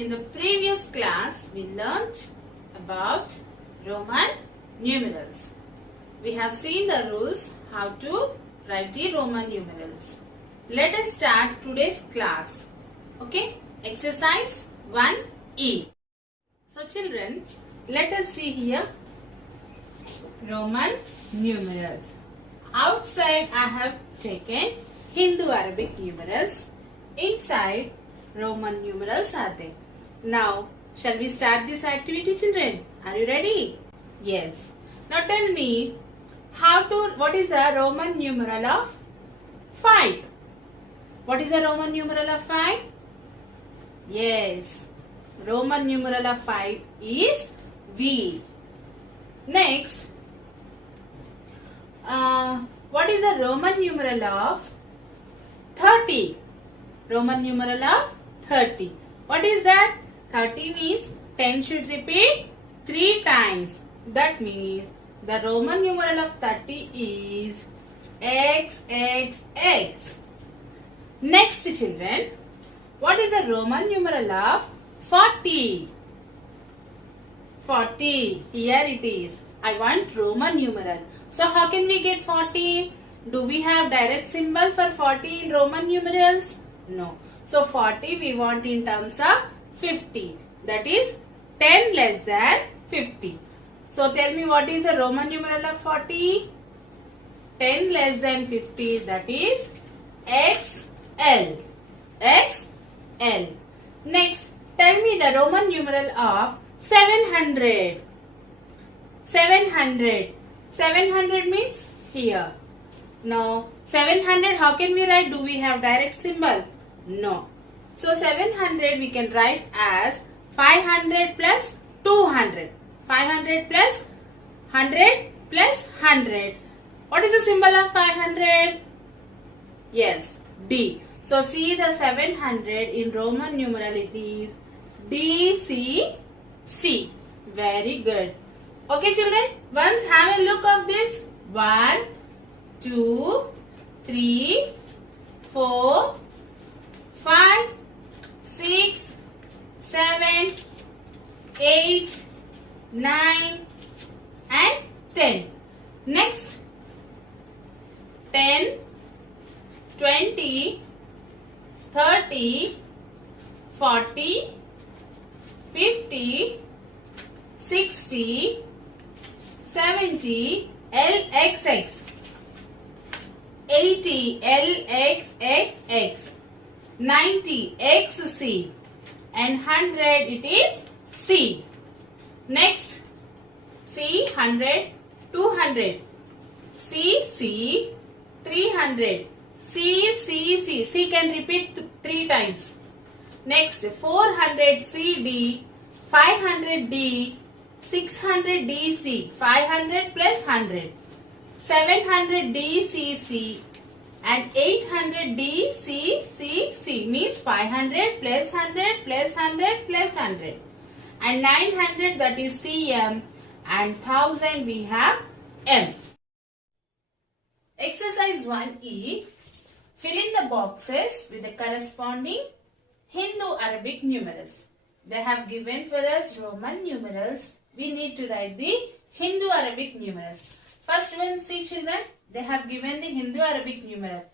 In the previous class, we learnt about Roman numerals. We have seen the rules how to write the Roman numerals. Let us start today's class. Okay, exercise 1E. So children, let us see here Roman numerals. Outside I have taken Hindu-Arabic numerals. Inside Roman numerals are there. Now, shall we start this activity, children? Are you ready? Yes. Now tell me, what is the Roman numeral of 5? What is the Roman numeral of 5? Yes. Roman numeral of 5 is V. Next, what is the Roman numeral of 30? Roman numeral of 30. What is that? 30 means 10 should repeat 3 times. That means the Roman numeral of 30 is XXX. Next children, what is the Roman numeral of 40? 40. Here it is. I want Roman numeral. So how can we get 40? Do we have direct symbol for 40 in Roman numerals? No. So 40 we want in terms of 50. That is 10 less than 50. So tell me, what is the Roman numeral of 40? 10 less than 50. That is XL. XL. Next, tell me the Roman numeral of 700. 700. 700 means here. Now, 700, how can we write? Do we have direct symbol? No. So, 700 we can write as 500 plus 200. 500 plus 100 plus 100. What is the symbol of 500? Yes, D. So, see the 700 in Roman numeral, it is DCC. Very good. Okay children, once have a look of this. 1, 2, 3, 4, 5, 6, 7, 8, 9 and 10. Next, 10, 20, 30, 40, 50, 60, 70, LXX, 80, LXXX, 90, XC, and 100 it is C. Next, C 100, 200, CC, 300, CCC, C can repeat 3 times. Next, 400 CD, 500 D, 600 DC, 500 plus 100, 700 DCC and 800 DCCC means 500 plus 100 plus 100 plus 100 and 900, that is CM, and 1000 we have M. Exercise 1E. Fill in the boxes with the corresponding Hindu-Arabic numerals. They have given for us Roman numerals. We need to write the Hindu-Arabic numerals. First one, see children, they have given the Hindu-Arabic numeral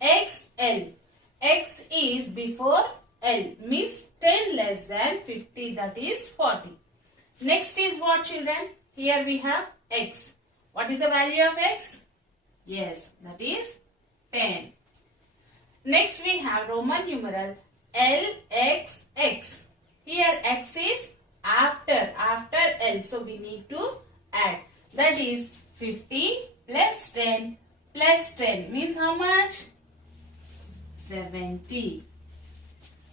XL. X is before L, means 10 less than 50, that is 40. Next is what children? Here we have X. What is the value of X? Yes, that is 10. Next we have Roman numeral LXX. Here X is after L, so we need to add. That is 50 plus 10 plus 10 means how much? 70.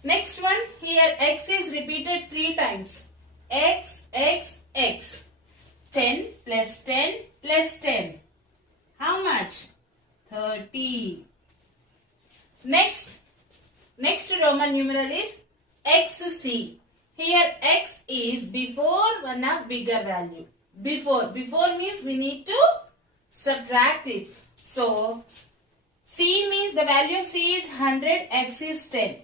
Next one, here X is repeated 3 times. X, X, X. 10 plus 10 plus 10. How much? 30. Next Roman numeral is XC. Here X is before one of bigger value. Before means we need to subtract it. So C means the value of C is 100, X is 10.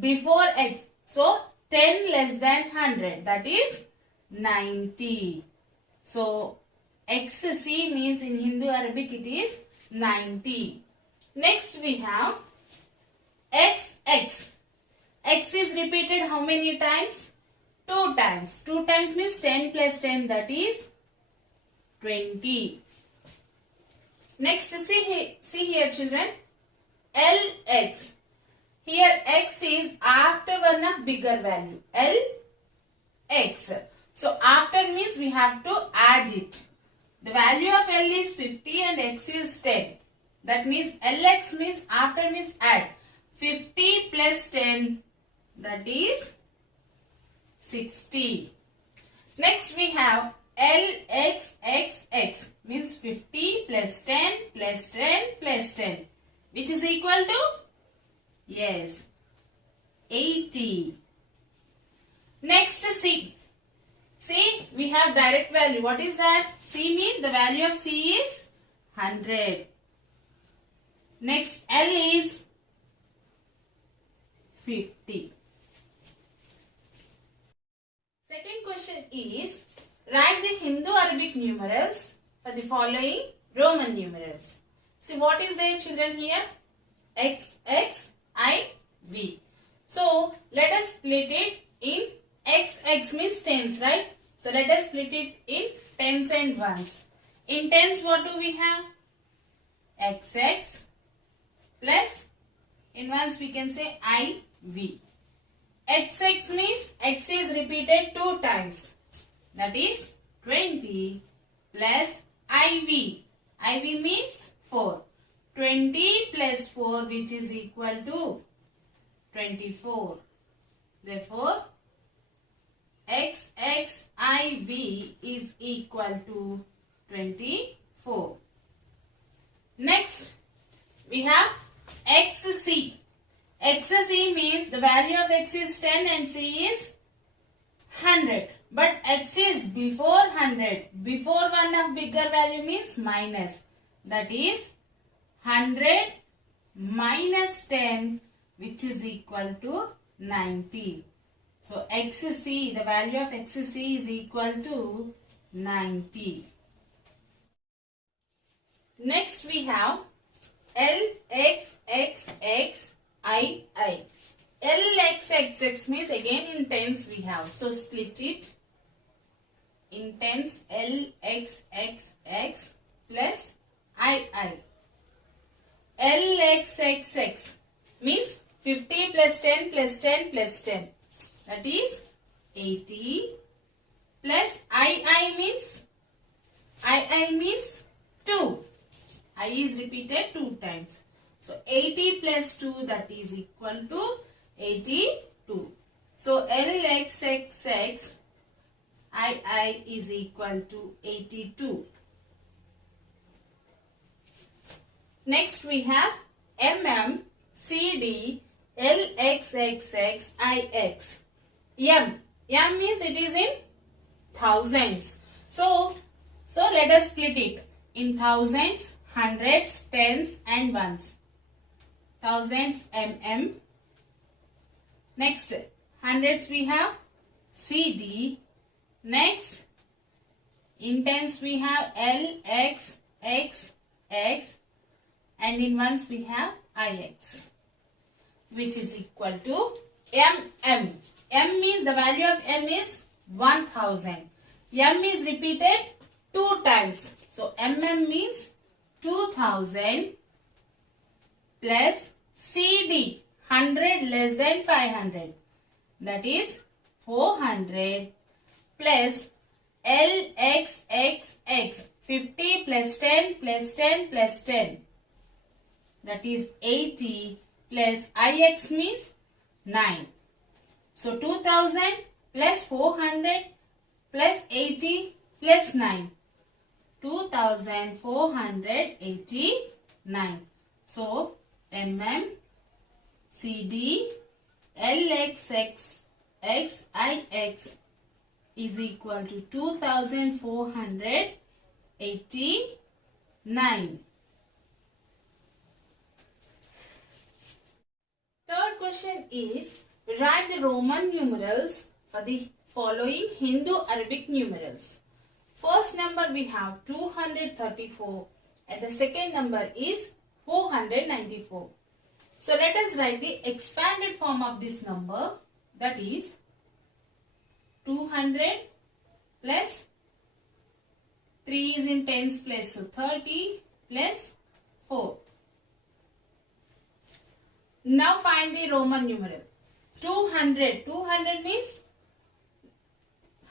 Before X. So 10 less than 100, that is 90. So XC means in Hindu Arabic it is 90. Next we have XX. X is repeated how many times? 2 times. 2 times means 10 plus 10, that is 20. Next see here children. LX. Here X is after one of bigger value. LX. So after means we have to add it. The value of L is 50 and X is 10. That means LX means after means add. 50 plus 10, that is 60. Next we have LXXX means 50 plus 10 plus 10 plus 10, which is equal to, yes, 80. Next C. C, we have direct value. What is that? C means the value of C is 100. Next L is 50. Second question is, write the Hindu-Arabic numerals for the following Roman numerals. See what is there children here? X, X, I, V. So let us split it in X, X means tens, right? So let us split it in tens and ones. In tens what do we have? XX plus, in ones we can say IV. XX means X is repeated 2 times. That is 20 plus IV. IV means 4. 20 plus 4, which is equal to 24. Therefore, XXIV is equal to 24. Next, we have XC. XC means the value of X is 10 and C is 100. But X is before 100. Before one of bigger value means minus. That is 100 minus 10, which is equal to 90. So XC, the value of XC is equal to 90. Next we have LXXXII. LXXX means again in tens we have. So split it. In tens LXXX plus II. LXXX means 50 plus 10 plus 10 plus 10. That is 80 plus II means 2. I is repeated 2 times. So 80 plus 2, that is equal to 82. So LXXX II is equal to 82. Next we have CD LXXXIX. M means it is in thousands. So let us split it in thousands, hundreds, tens and ones. Thousands Next, hundreds we have CD. Next, in tens we have LXXX. And in ones we have IX, which is equal to M means the value of M is 1000. M is repeated 2 times. So means 2000 plus CD 100 less than 500. That is 400 plus LXXX 50 plus 10 plus 10 plus 10. That is 80 plus IX means 9. So 2000 plus 400 plus 80 plus 9. 2489. So CD LXXXIX is equal to 2489. Third question is, Write the Roman numerals for the following Hindu-Arabic numerals. First number we have 234 and the second number is 494. So let us write the expanded form of this number, that is 200 plus 3 is in tens place, so 30 plus 4. Now find the Roman numeral. 200. 200 means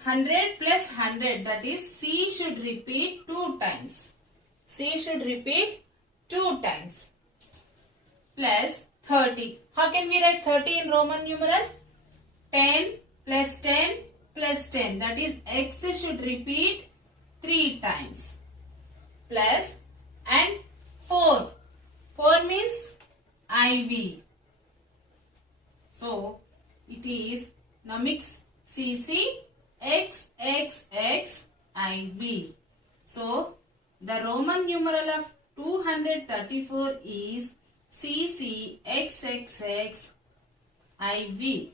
100 plus 100, that is C should repeat 2 times. C should repeat 2 times. Plus 30. How can we write 30 in Roman numeral? 10 plus 10 plus 10, that is X should repeat 3 times. Plus and 4. 4 means IV. So it is, now mix CC X X X IV. So the Roman numeral of 234 is CC X X X IV.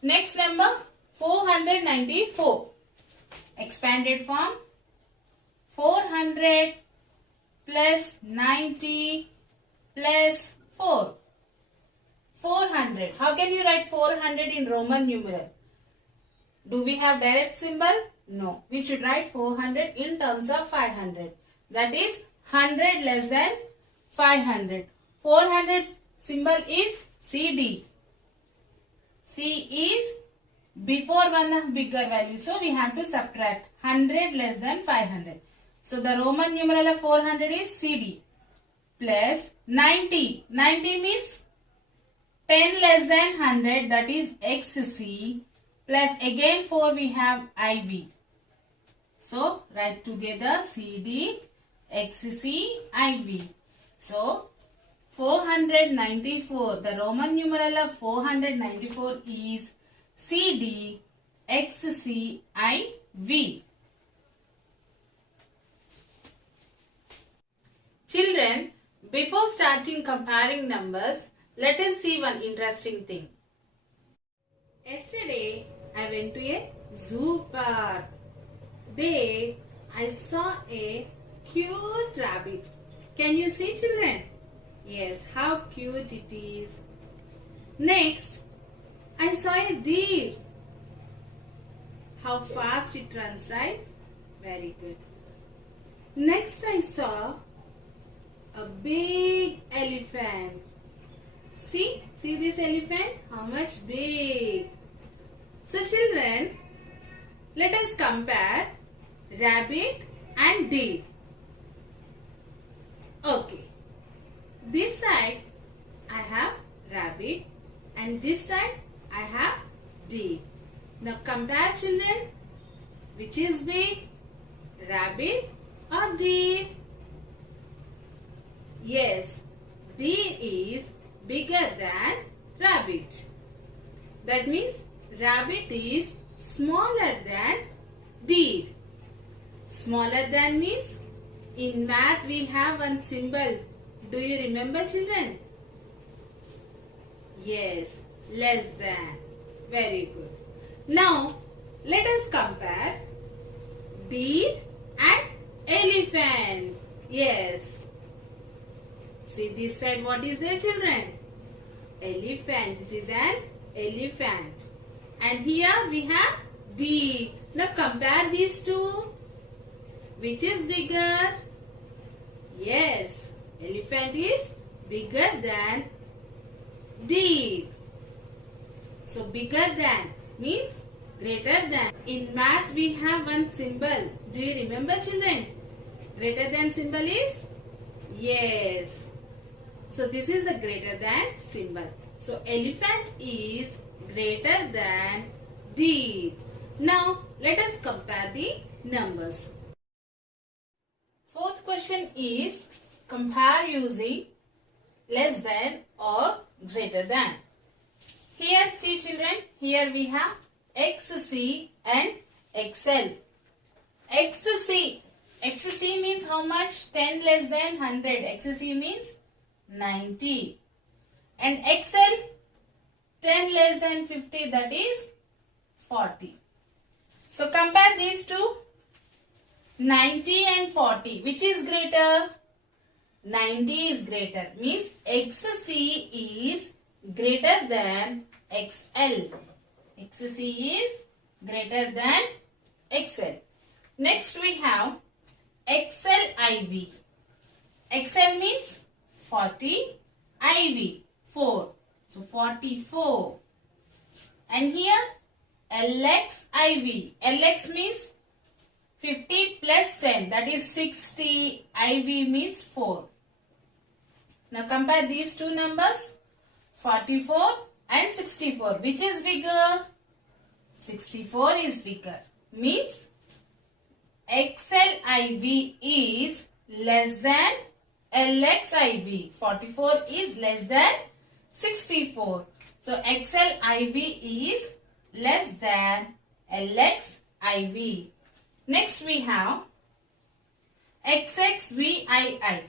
Next number 494. Expanded form 400 plus 90 plus 4. 400. How can you write 400 in Roman numeral? Do we have direct symbol? No. We should write 400 in terms of 500. That is 100 less than 500. 400 symbol is CD. C is before one of bigger value. So we have to subtract 100 less than 500. So the Roman numeral of 400 is CD. Plus 90. 90 means 10 less than 100, that is XC. Plus again 4 we have IV. So write together CD, XC, IV. So 494. The Roman numeral of 494 is CD, XC, IV. Children, before starting comparing numbers, let us see one interesting thing. Yesterday, I went to a zoo park. There, I saw a cute rabbit. Can you see, children? Yes, how cute it is. Next, I saw a deer. How fast it runs, right? Very good. Next, I saw a big elephant. See this elephant? How much big? So children, let us compare rabbit and deer. Okay. This side I have rabbit and this side I have deer. Now compare, children. Which is big? Rabbit or deer? Yes, deer is bigger than rabbit. That means rabbit is smaller than deer. Smaller than means in math we have one symbol. Do you remember, children? Yes, less than. Very good. Now let us compare deer and elephant. Yes. See this side, what is there, children? Elephant. This is an elephant. And here we have deer. Now compare these two. Which is bigger? Yes, elephant is bigger than deer. So bigger than means greater than. In math we have one symbol. Do you remember, children? Greater than symbol is? Yes. So this is a greater than symbol. So elephant is greater than deer. Now let us compare the numbers. Fourth question is compare using less than or greater than. Here see, children, here we have XC and XL. XC. XC means how much? 10 less than 100. XC means 90. And XL 10 less than 50, that is 40. So compare these two. 90 and 40. Which is greater? 90 is greater. Means XC is greater than XL. XC is greater than XL. Next we have XLIV. XL means 40. IV 4. So 44. And here LXIV. LX means 50 plus 10, that is 60. IV means 4. Now compare these two numbers, 44 and 64. Which is bigger? 64 is bigger. Means XLIV is less than LXIV. 44 is less than 64. So XLIV is less than LXIV. Next we have XXVII.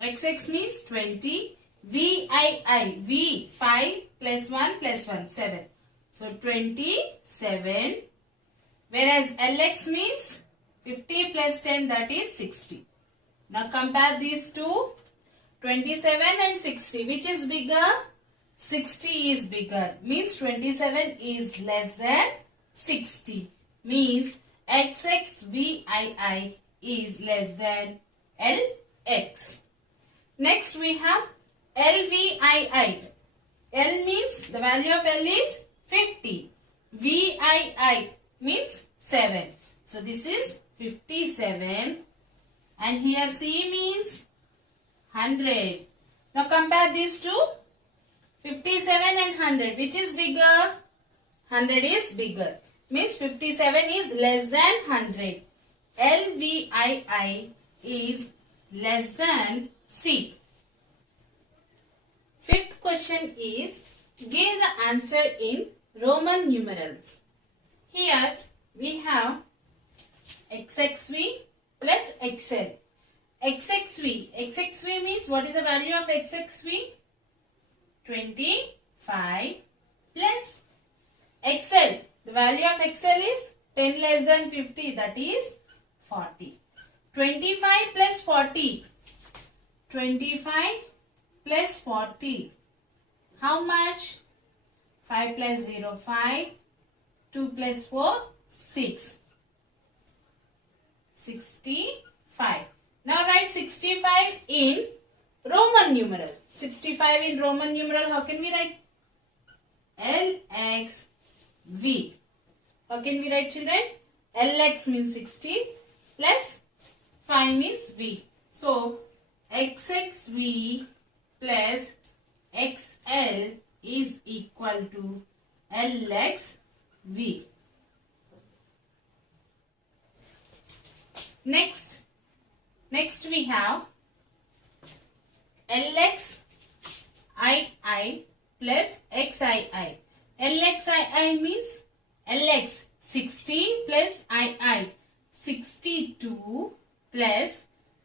XX means 20. VII. V 5 plus 1 plus 1 7. So 27. Whereas LX means 50 plus 10, that is 60. Now compare these two. 27 and 60. Which is bigger? 60 is bigger. Means 27 is less than 60. Means XXVII is less than LX. Next we have LVII. L means the value of L is 50. VII means 7. So this is 57. And here C means 100. Now compare these two. 57 and 100. Which is bigger? 100 is bigger. Means 57 is less than 100. LVII is less than C. Fifth question is, give the answer in Roman numerals. Here we have XXV plus XL. XXV. XXV means what is the value of XXV? 25 plus XL. The value of XL is 10 less than 50, that is 40. 25 plus 40. 25 plus 40. How much? 5 plus 0, 5. 2 plus 4, 6. 65. Now write 65 in Roman numeral. 65 in Roman numeral, how can we write? LXV. How can we write, children? LX means 60 plus 5 means V. So XXV plus XL is equal to LXV. Next we have LXII plus XII. LXII means LX 60 plus II 62 plus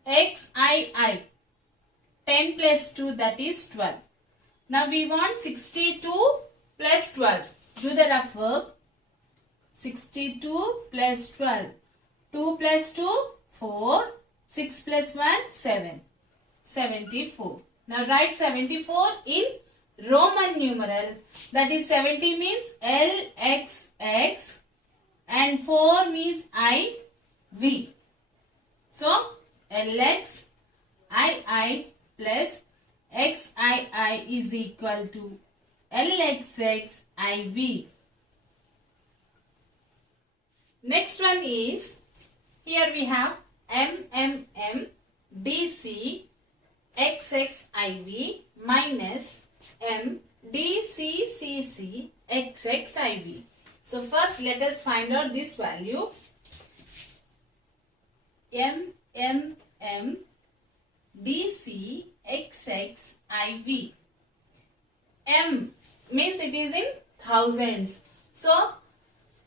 XII 10 plus 2, that is 12. Now we want 62 plus 12. Do the rough work. 62 plus 12. 2 plus 2, 4. 6 plus 1, 7. 74. Now write 74 in Roman numeral. That is 70 means LXX and 4 means IV. So LXII plus XII is equal to LXXIV. Next one is, here we have MMMDC XXIV minus MDCCC XXIV. So first let us find out this value. MMMDC XXIV. M means it is in thousands. So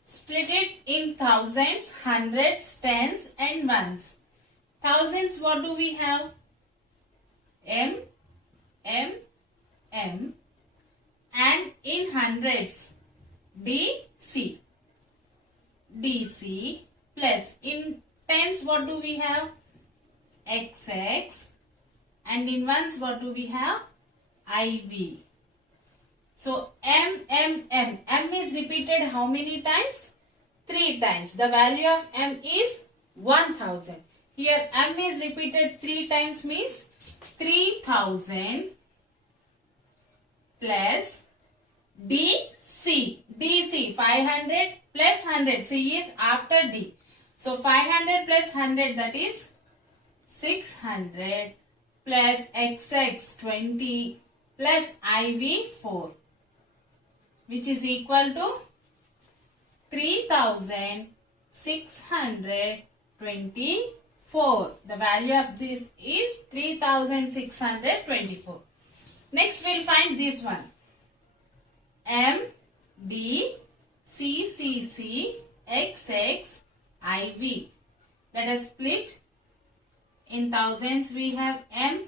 split it in thousands, hundreds, tens and ones. Thousands, what do we have? M, M, and in hundreds DC. DC plus in tens what do we have? XX, and in ones what do we have? IV. So M is repeated how many times? 3 times. The value of M is 1000. Here M is repeated 3 times means 3000 plus DC 500 plus 100. C is after D. So 500 plus 100, that is 600 plus XX 20 plus IV 4, which is equal to 3624. The value of this is 3624. Next we'll find this one. M, D, C, C, C, X, X, IV. Let us split. In thousands we have M.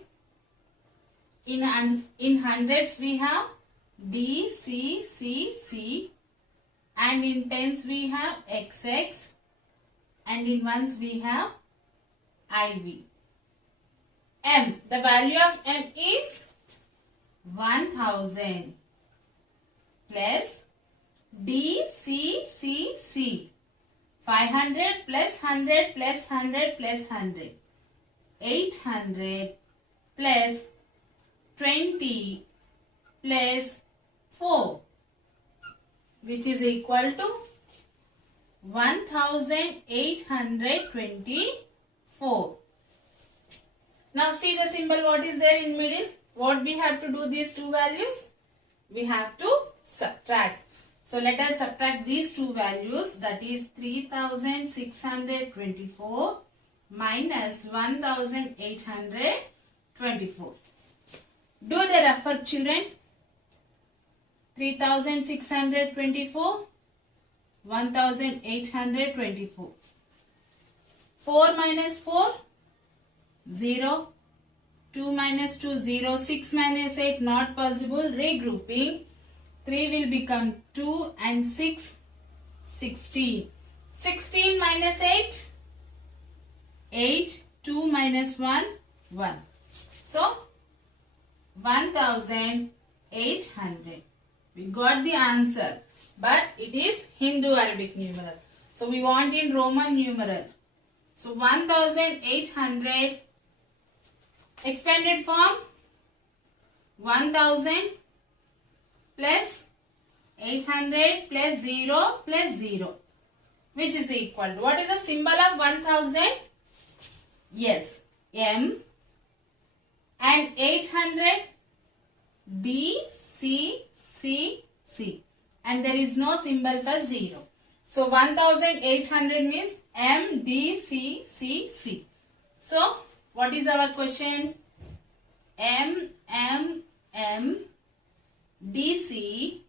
In hundreds we have D, C, C, C. And in tens we have XX. And in ones we have IV. M. The value of M is 1000 plus D, C, C, C. 500 plus 100 plus 100 plus 100. 800 plus 20 plus 4, which is equal to 1824. Now see the symbol what is there in middle. What we have to do these two values? We have to subtract. So let us subtract these two values, that is 3624 minus 1824. Do the rough work, children. 3624, 1824. 4 minus 4, 0. 2 minus 2, 0. 6 minus 8, not possible. Regrouping. 3 will become 2 and 6, 16. 16 minus 8, 8. 2 minus 1, 1. So, 1800. We got the answer. But it is Hindu-Arabic numeral. So, we want in Roman numeral. So, 1800 expanded form 1000 plus 800 plus 0 plus 0, which is equal to, what is the symbol of 1000? Yes, M, and 800 D, C, C, C, and there is no symbol for 0. So 1800 means M, D, C, C, C. So what is our question? M, D, C,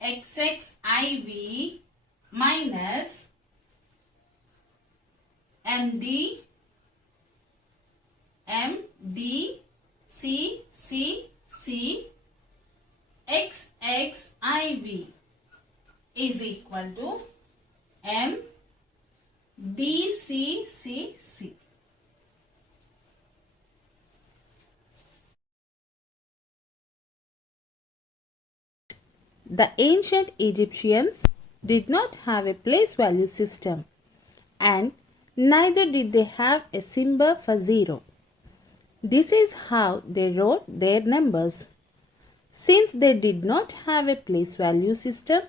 XX, IV minus MD, C, C, C, XX, IV is equal to M, D, C, C, C. The ancient Egyptians did not have a place value system, and neither did they have a symbol for 0. This is how they wrote their numbers. Since they did not have a place value system,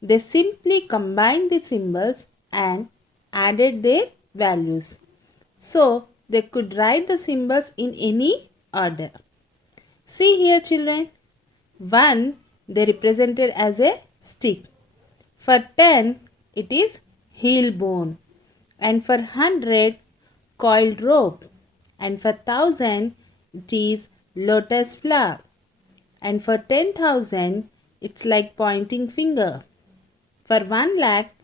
they simply combined the symbols and added their values. So they could write the symbols in any order. See here, children. 1 they represented as a stick. For 10 it is heel bone, and for 100 coiled rope, and for 1000 it is lotus flower, and for 10,000 it's like pointing finger. For 1 lakh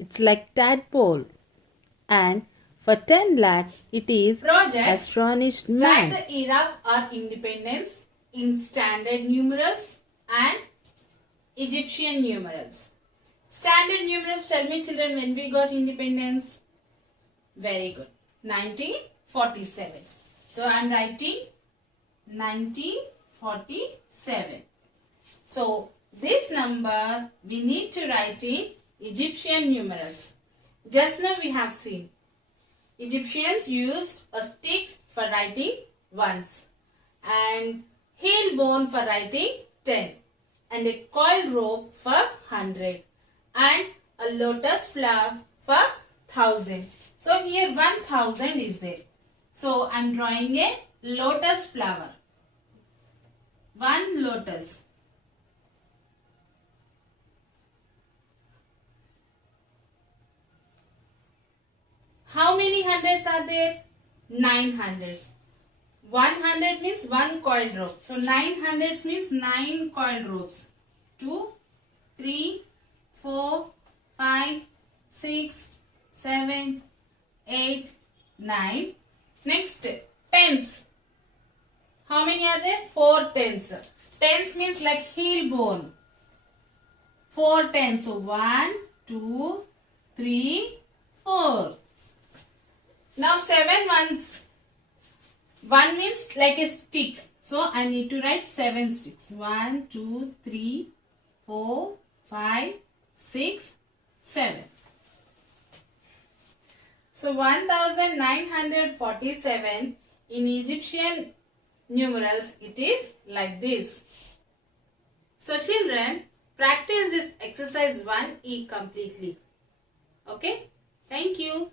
it's like tadpole, and for 10 lakh it is Project astonished man. Like the era of our independence, in standard numerals and Egyptian numerals. Standard numerals, tell me children, when we got independence? Very good. 1947. So I am writing 1947. So this number we need to write in Egyptian numerals. Just now we have seen Egyptians used a stick for writing ones and heel bone for writing 10 and a coil rope for 100 and a lotus flower for 1000. So here 1000 is there. So I am drawing a lotus flower. One lotus. How many hundreds are there? 9 hundreds. 100 means one coiled rope. So 9 hundreds means 9 coiled ropes. 2, 3, 4, 5, 6, 7, 8, 9. Next, tens. How many are there? 4 tens. Tens means like heel bone. 4 tens. So 1, 2, 3, 4. Now 7 ones. 1 means like a stick. So I need to write 7 sticks. 1, 2, 3, 4, 5, 6, 7. So 1947 in Egyptian numerals it is like this. So children, practice this exercise 1E completely. Okay? Thank you.